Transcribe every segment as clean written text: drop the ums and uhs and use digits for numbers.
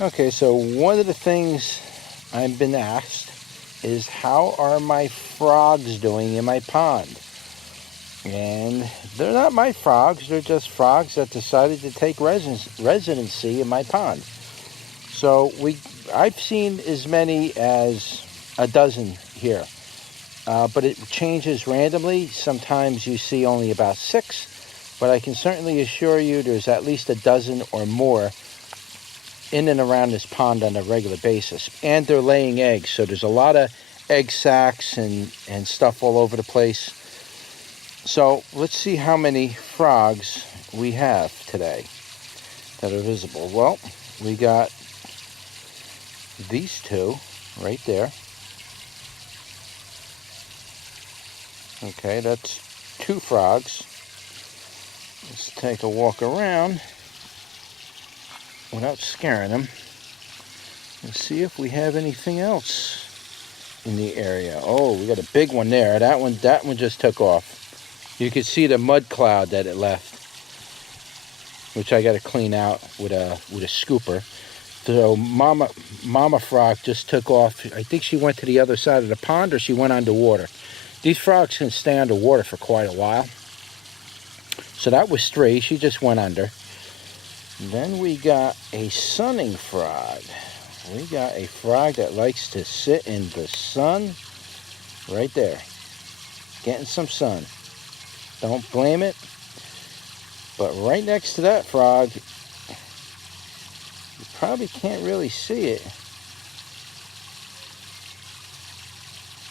Okay, so one of the things I've been asked is how are my frogs doing in my pond? And they're not my frogs, they're just frogs that decided to take residency in my pond. So I've seen as many as a dozen here, but it changes randomly. Sometimes you see only about 6, but I can certainly assure you there's at least a dozen or more in and around this pond on a regular basis. And they're laying eggs, so there's a lot of egg sacs and stuff all over the place. So let's see how many frogs we have today that are visible. Well, we got these 2 right there. Okay, that's 2 frogs. Let's take a walk around without scaring them. Let's see if we have anything else in the area. Oh, we got a big one there. That one just took off. You can see the mud cloud that it left, which I got to clean out with a scooper. So mama frog just took off. I think she went to the other side of the pond, or she went underwater. These frogs can stay underwater for quite a while. So that was 3. She just went under. Then we got a sunning frog. We got a frog that likes to sit in the sun right there, getting some sun. Don't blame it. But right next to that frog, you probably can't really see it.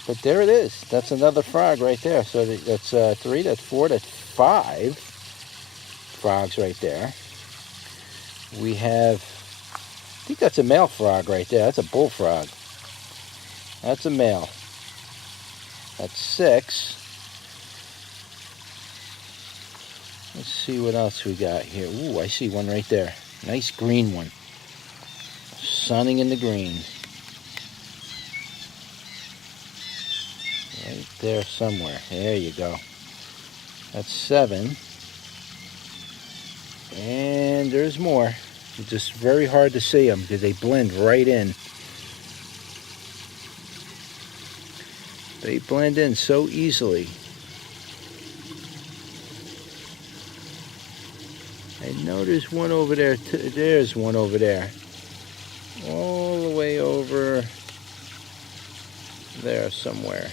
But there it is. That's another frog right there. So that's 3, that's 4, that's 5 frogs right there. We have, I think that's a male frog right there. That's a bullfrog. That's a male. That's 6. Let's see what else we got here. Ooh, I see one right there. Nice green one. Sunning in the green. Right there somewhere. There you go. That's 7. And there's more. It's just very hard to see them because they blend right in. They blend in so easily. I know there's one over there too. There's one over there. All the way over there somewhere.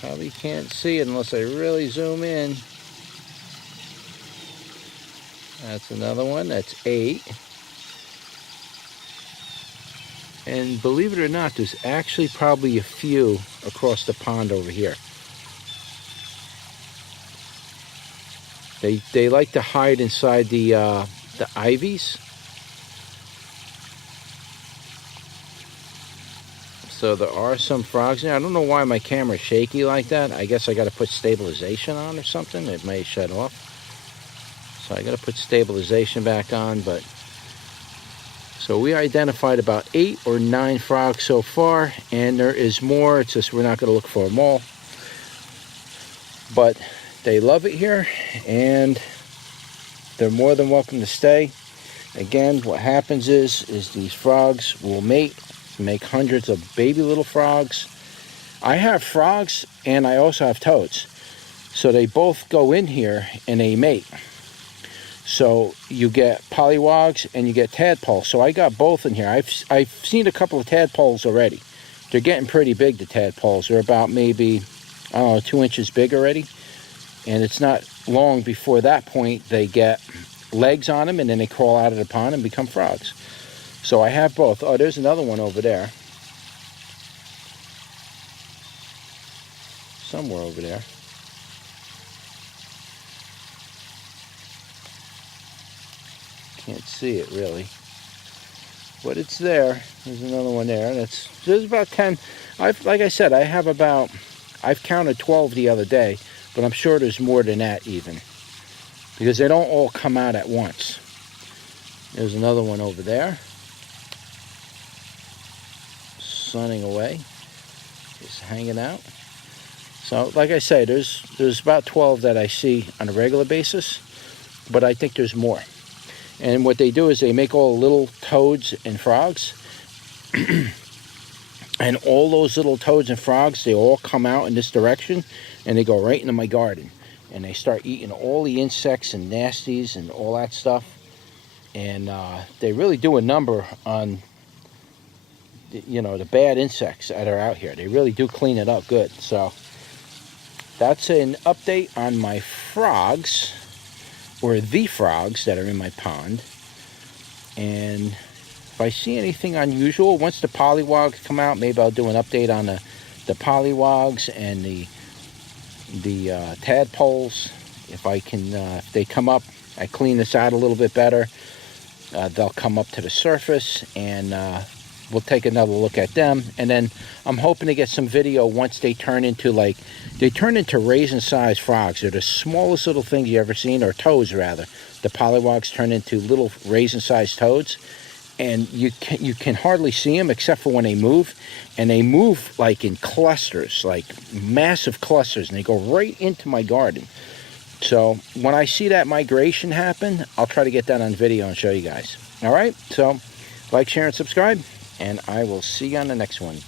Probably can't see it unless I really zoom in. That's another one. That's 8. And believe it or not, there's actually probably a few across the pond over here. They like to hide inside the ivies. So there are some frogs there. I don't know why my camera's shaky like that. I guess I got to put stabilization on or something. It may shut off. So I got to put stabilization back on. But so we identified about 8 or 9 frogs so far, and there is more. It's just we're not going to look for them all. But they love it here, and they're more than welcome to stay. Again, what happens is these frogs will mate, make hundreds of baby little frogs. I have frogs, and I also have toads. So they both go in here, and they mate. So you get pollywogs, and you get tadpoles. So I got both in here. I've seen a couple of tadpoles already. They're getting pretty big, the tadpoles. They're about maybe, I don't know, 2 inches big already. And it's not long before that point they get legs on them, and then they crawl out of the pond and become frogs. So I have both. Oh, there's another one over there. Somewhere over there. Can't see it really. But it's there. There's another one there. There's about 10. Like I said, I've counted 12 the other day. But I'm sure there's more than that even, because they don't all come out at once. There's another one over there, sunning away, just hanging out. So like I say, there's about 12 that I see on a regular basis, but I think there's more. And what they do is they make all little toads and frogs. And all those little toads and frogs, they all come out in this direction, and they go right into my garden. And they start eating all the insects and nasties and all that stuff. And they really do a number on, you know, the bad insects that are out here. They really do clean it up good. So that's an update on my frogs, or the frogs that are in my pond. And if I see anything unusual, once the pollywogs come out, maybe I'll do an update on the pollywogs and the tadpoles. If I can, if they come up, I clean this out a little bit better. They'll come up to the surface, and we'll take another look at them. And then I'm hoping to get some video once they turn into raisin-sized frogs. They're the smallest little things you ever seen, or toads rather. The pollywogs turn into little raisin-sized toads, and you can hardly see them except for when they move. And they move like in clusters, like massive clusters, and they go right into my garden. So when I see that migration happen, I'll try to get that on video and show you guys. All right, so like, share, and subscribe, and I will see you on the next one.